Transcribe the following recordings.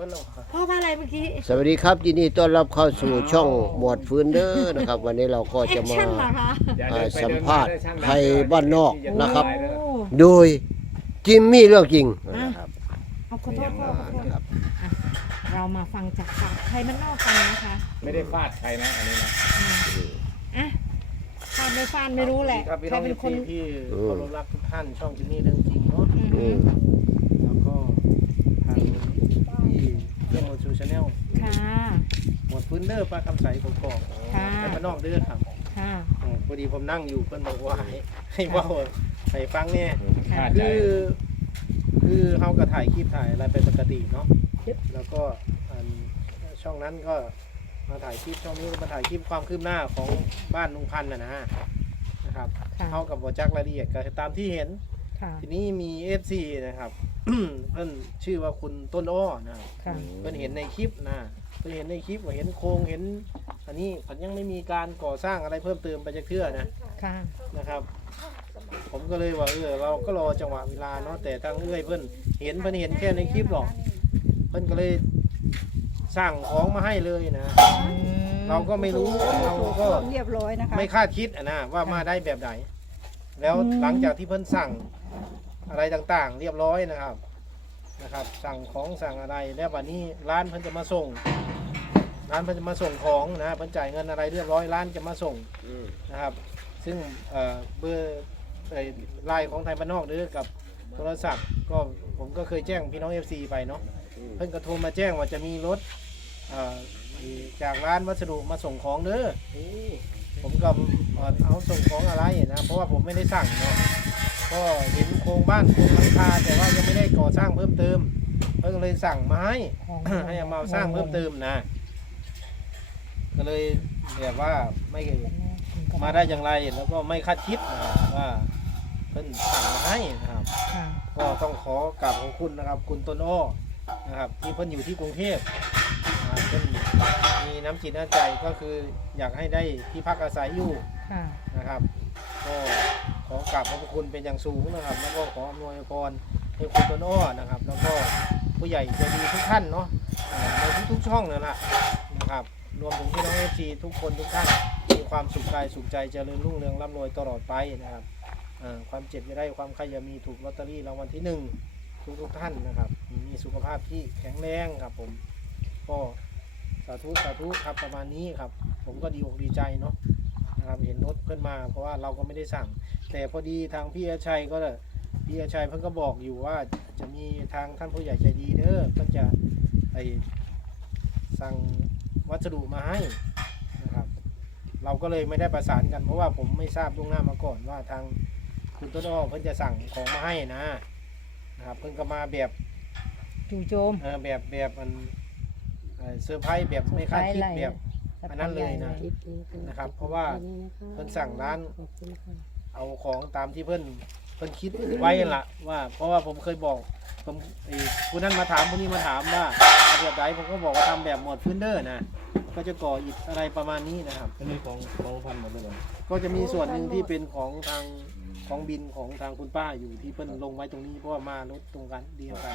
พิ่นแล้วพ่อว่าอะไรเมื่อกี้สวัสดีครับยินดีต้อนรับเข้าสู่ช่องหมวดฟื้นเด้อนะครับ วันนี้เราก็แอจะคมาชั่นเหรอคะอย่อ่าเดินไปสัมเดินภาษณ์เด้อช่งไทยบ้านนอกอย่านะครับเดิไปเด้อโอ้โดยจิมมี่เรื่องจริงนะครับเอาขอโทษพ่อขอโทษนะครับอะเรามาฟังจากปากไทยมันนอกกันนะคะไม่ได้ฟาดใครนะอันนี้นะอืมอะฟานไม่ฟานไม่รู้แหละครับพี่ใครน้องเป็นคนที่ที่เคารพรักทุกท่านช่องจินนี่เรื่องจริงเนาะอืมอืมแล้วก็ทางที่เรื่องโม ชูชาแนลค่ะ หมวดฟื้นเด้อปลาคำใสกกอกค่ะ แต่มานอกเด้อครับค่ะ อืมพอดีผมนั่งอยู่เพื่อนบอกว่าให้ให้เว่าให้ฟังเนี่ยคาดใจ คือคือเฮาก็ถ่ายคลิปถ่ายอะไรเป็นปกติเนาะแล้วก็อันช่องนั้นก็มาถ่ายคลิปช่องนี้ก็มาถ่ายคลิปความคืบหน้าของบ้านลุงพันธ์นะนะนะครับค่ะ เท่ากับบอจักรายละเอียดก็ตามที่เห็น ค่ะ ทีนี้มี FC นะครับ เพิ่นชื่อว่าคุณต้นอ้อนะครับค่ะ เพิ่นเห็นในคลิปนะเพิ่นเห็นในคลิปว่าเห็นโครงเห็น อันนี้มันยังไม่มีการก่อสร้างอะไรเพิ่มเติมไปจากเทื่อนะ ค่ะ นะครับ ผมก็เลยว่าเออเราก็รอจังหวะเวลาเนาะแต่ทางเอื้อยเพิ่นเห็นเพิ่นเห็นแค่ในคลิปหรอก เพิ่นก็เลยสั่งของมาให้เลยนะอืมเราก็ไม่รู้เราก็เรียบร้อยนะคะ ไม่คาดคิดอะนะว่ามาได้แบบไหนแล้วอืมหลังจากที่เพิ่นสั่ง อะไรต่างๆ เรียบร้อยนะครับนะครับ สั่งของสั่งอะไรแล้ววันนี้ร้านเพิ่นจะมาส่ง ร้านเพิ่นจะมาส่งของนะเพิ่นจ่ายเงินอะไรเรียบร้อยร้านจะมาส่งนะครับ ซึ่งเอ่อเบอร์ไอ้ไลน์ของไทยบ้านนอกหรือกับโทรศัพท์ก็ผมก็เคยแจ้งพี่น้อง FC ไปเนาะเพิ่นก็โทรมาแจ้งว่าจะมีรถเอ่อจากร้านวัสดุมาส่งของเด้อผมก็เอ่อเอาส่งของอะไรนะเพราะว่าผมไม่ได้สั่งเนาะ ก็เห็นโครงบ้านโครงหลังคาแต่ว่ายังไม่ได้ก่อสร้างเพิ่มเติม เพิ่งเลยสั่งมาให้ ให้เอามาสร้างเพิ่มเติมนะ ก็เลยแบบว่าไม่มาได้อย่างไรแล้วก็ไม่คาดคิดนะครับว่าเพิ่นสั่งมาให้นะครับค่ะก็ต้องขอกราบขอบคุณนะครับ คุณต้นอ้อนะครับ ที่เพิ่นอยู่ที่กรุงเทพอ่าเพิ่นมีน้ำจิตน้ำใจก็คืออยากให้ได้ที่พักอาศัยอยู่ค่ะนะครับ ก็ ขอกราบขอบคุณเป็นอย่างสูงนะครับ แล้วก็ขออำนวยพรให้คุณต้นอ้อนะครับ แล้วก็ผู้ใหญ่ใจดีทุกท่านเนาะในทุกๆช่องนั่นแหละนะครับ รวมถึงพี่น้องเอฟซีทุกคนทุกท่านมีความสุขกายสุขใจเจริญรุ่งเรืองร่ำรวยตลอดไปนะครับความเจ็บจะได้ความใครจะมีถูกลอตเตอรี่รางวัลที่หนึ่งทุกทุกๆท่านนะครับ มีสุขภาพที่แข็งแรงครับผมก็สาธุสาธุครับประมาณนี้ครับ ผมก็ดีอกดีใจเนาะ นะครับ เห็นรถเพื่อนมา เพราะว่าเราก็ไม่ได้สั่ง แต่พอดีทางพี่อาชัยก็พี่อาชัยเพิ่นก็บอกอยู่ว่าจะมีทางท่านผู้ใหญ่ใจดีเด้อก็จะไอสั่งวัสดุมาให้นะครับ เราก็เลยไม่ได้ประสานกัน เพราะว่าผมไม่ทราบล่วงหน้ามาก่อนว่าทางคุณต้นอ้อเพิ่นจะสั่งของมาให้นะนะครับ เพิ่นก็มาแบบจู่โจม เออแบบแบบมันเอ่อเซอร์ไพรส์แบบไม่คาดคิดแบบ อันนั้นเลยนะนะครับ เพราะว่าเพิ่นสั่งร้าน เอาของตามที่เพิ่นเพิ่นคิดไว้นั่นละว่า เพราะว่าผมเคยบอกผมไอ้ผู้นั้นมาถามผู้นี้มาถามว่าเอาแบบไหนผมก็บอกว่าทำแบบหมดพื้นเดอร์นะ ก็จะก่ออิฐอะไรประมาณนี้นะครับ อันนี้ของของพันหมดเลยเหรอก็จะมีส่วนหนึ่งที่เป็นของทางของบินของทางคุณป้าอยู่ที่เพิ่นลงไว้ตรงนี้เพราะว่ามารถตรงกันเดียวกัน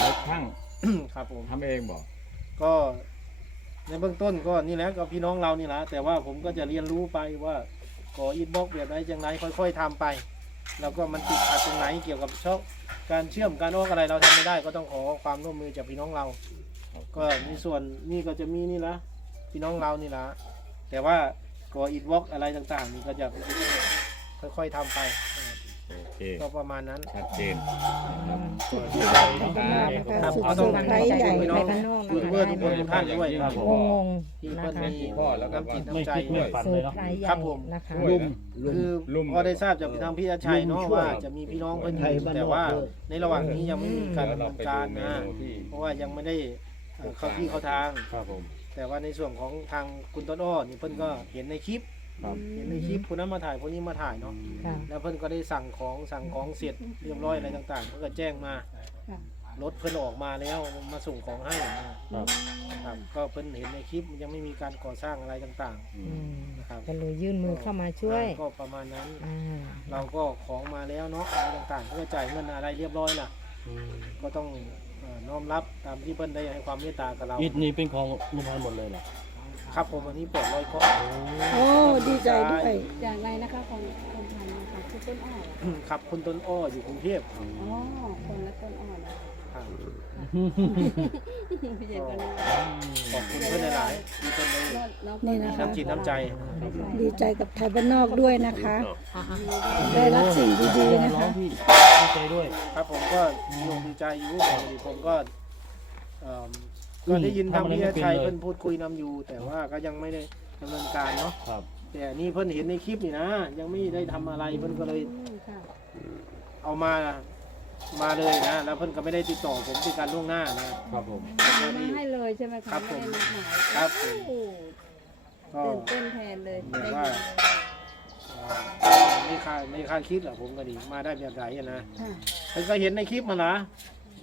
แล้วช่าง ครับผมทำเองบอกก็ ในเบื้องต้นก็นี่แหละก็พี่น้องเรานี่แหละแต่ว่าผมก็จะเรียนรู้ไปว่าก่ออินบ็อกแบบไหนจังไรค่อย ๆทำไป แล้วก็มันติดขัดตรงไหนเกี่ยวกับช่องการเชื่อมการออกอะไรเราทำไม่ได้ ก็ต้องขอความร่วมมือจากพี่น้องเรา ก็มีส่วนนี่ก็จะมีนี่ละพี่น้องเรานี่ละแต่ว่าก่ออินบ็อกอะไรต่างๆนี่ก็จะค่อยๆทำไป โอเคก็ประมาณนั้น ชัดเจนครับสุดก็ต้องสุดไทยใหญ่พี่น้องยูทูบเบอร์ทุกคนทุกท่านด้วยครับผมงงที่ๆนะเพิ่นคะมีพ่อแล้วก็น้ำจิตไม่น้ำใจคิดไม่ฝันเซอร์ไพรส์ใหครัญ่บผมนะคะด้วยคือลุ่มพอได้ทราบจากทางพี่อาชัยเนาะลุ่มช่วยว่าจะมีพี่น้องเพิ่นอยู่แต่ว่าในระหว่างนี้ยังไม่มีการแล้วดำเราเนินไปการดูเมนะนูที่เพราะว่ายังไม่ได้เอ่อเข้าที่เข้าทางครับผมแต่ว่าในส่วนของทางคุณต้นอ้อนี่เพิ่นก็เห็นในคลิป ครับเห็นในคลิปคนนั้นมาถ่ายคนนี้มาถ่ายเนาะค่ะ แล้วเพิ่นก็ได้สั่งของสั่งของเสร็จเรียบร้อยอะไรต่าง ๆ เพิ่นก็แจ้งมาค่ะ รถเพิ่นออกมาแล้วมาส่งของให้นะครับ ครับก็เพิ่นเห็นในคลิปยังไม่มีการก่อสร้างอะไรต่างอือืมมๆนะครับก็เลยยื่นมือเข้ามาช่วยก็ประมาณนั้น อ่าเราก็ของมาแล้วเนาะอะไรต่างๆเพื่อจ่ายเงินอะไรเรียบร้อยล่ะ ก็ต้องเอ่อ่าน้อมรับตามที่เพิ่นได้ให้ความเมตตากับเราอิฐนี่เป็นของลุงพันธุ์หมดเลยเหรอ ครับผมวันนี้แปดร้อยก้อนโอ้ดีใจด้วยจากไรนะคะของคนพันธุ์นะคะคือต้นอ้อเหรอครับคุณต้นอ้ออยู่กรุงเทพอ๋อคนละต้นอ้อนะครับพี่ใหญ่ก็รู้ขอบคุณเพื่อนหลายๆที่เพิ่นได้นี่นะคะน้ำจิตน้ำใจ ดีใจกับไทยบ้านนอกด้วยนะคะ ได้รับสิ่งดีๆนะคะพี่ดีใจด้วย ครับผมก็โยงดีใจอยู่ปกติผมก็เอิ่ม ก็ได้ยินทางพี่ชัยเพิ่นพูดคุยนำอยู่ แต่ว่าก็ยังไม่ได้ดำเนินการเนาะครับ แต่นี่เพิ่นเห็นในคลิปนี่นะ ยังไม่ได้ทำอะไรเพิ่นก็เลยอืมค่ะเอามามาเลยนะ แล้วเพิ่นก็ไม่ได้ติดต่อผมติดการล่วงหน้านะ ครับผม เอามาให้เลยใช่ไหมคะครับผมไได้นัดหมายครับผม โอ้ก็ ตื่นเต้นแทนเลยแบบได้ว่า ยินเอ่อไม่คาดไม่คาดคิดหรอกผมก็ดีมาได้แบบไหนอะนะค่ะเพิ่นก็เห็นในคลิปมาละ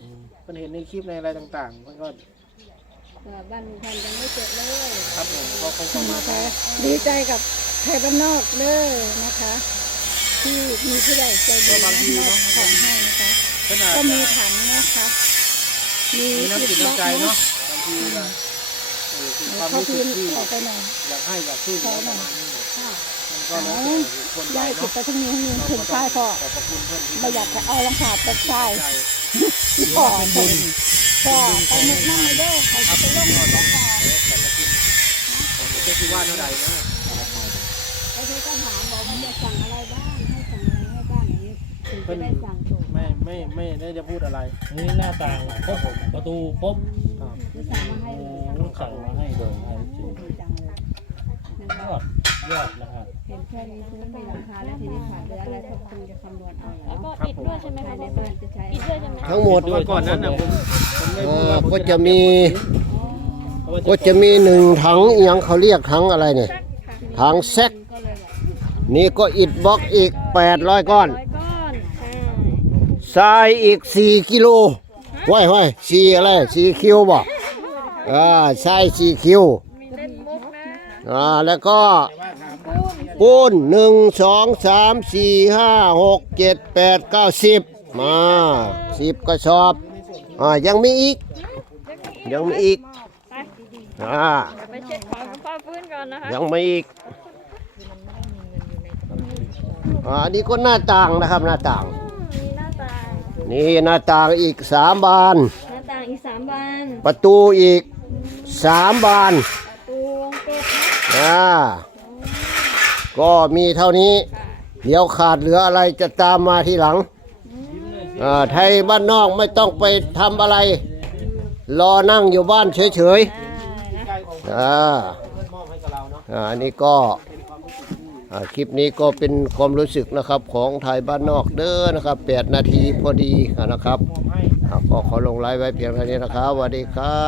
อืมเพิ่นเห็นในคลิปในอะไรต่างๆเพิ่นก็ ว่าบ้านลุงพันธุ์ยังไม่เสร็จเลยครับผมก็คงประมาณนะคะนั้นดีใจกับไทยบ้านนอกเด้อนะคะ ที่มีผู้ใหญ่ใจดีมอบของให้นะคะ ขนาดก็มีถังนะคะ มีมีน้ำจิตน้ำใจเนาะบางทีก็เออคือความเขารู้สึพื้กนที่ออกไปหน่อยอยากให้อยากช่วยเหลือประมาณนี้เนี่ยค่ะมันก็แล้วแต่คนไปย้ายติดเนาะไปทั้งนี้ทั้งนี้ถึงใต้พ่อขอบพระคุณเพื่อนที่ไม่อยากจะเอารองเท้าไปใส่ใจพ่อเป็น พ่อไปนึกนั่งเลยเด้อเขาจะไปลงน้องพ่อเจ้าที่ว่าเท่าใดนะแล้วเธอก็ถามบอกว่าจะสั่งอะไรบ้างให้สั่งอะไรให้บ้างอย่างนี้ถึงจะได้สั่งถูกไม่ไม่ไม่ได้จะพูดอะไรนี่หน้าต่างครบประตูครบครับจะสั่งมาให้โอ้เลยโหสั่งมาให้เลยให้จริงดีจังเลยนะยคะอดยอดนะครับเห็นแค่นี้คือมีหลังคาแล้วทีนี้ขาดเหลืออะไรก็คงจะคำนวณเอาแล้วก็เนาะอิดด้วยใช่ไหมภาคะยในบ้านจะใช้อิดด้วยใช่ไหมทั้งหมดเพราะว่าก่อนนั้นนะผมผมได้เอ่าก็จะมี ก็จะมีหนึ่งถังอหยังเขาเรียกถังอะไรเนี่ยถังแซกนี่ก็อิฐบล็อกอีก 800 ก้อนร้อยก้อนทรายอีก 4 กิโลว้ายว้ายสี่อะไรสี่คิวบ่อ่าทรายสี่คิวมีเล่นมุกนะอ่าแล้วก็ปูนหนึ่งสองสามสี่ห้าหกเจ็ดแปดเก้าสิบมาสิบกระสอบ อ่ายังมีอีก ยังมีอีกไปอ่าไปเช็คของคุณพ่อฟื้นก่อนนะคะยังมีอีกอ่าอันนี้ก็หน้าต่างนะครับหน้าต่าง มีหน้าต่างนี่หน้าต่างอีกสามบาน หน้าต่างอีกสามบานประตูอีกสามบานตูวงเป็ดนะอ่าก็มีเท่านี้ เดี๋ยวขาดเหลืออะไรจะตามมาทีหลัง อ่าไทยบ้านนอกไม่ต้องไปทำอะไร รอนั่งอยู่บ้านเฉยอ่านะใจของๆอ่าเพื่อนมอบให้กับเราเนาะอ่าอันนี้ก็อ่าคลิปนี้ก็เป็นความรู้สึกนะครับของไทยบ้านนอกเด้อนะครับ8นาทีพอดีนะครับมอบให้อ่าก็ขอลงไลฟ์ไว้เพียงเท่านี้นะครับสวัสดีครับ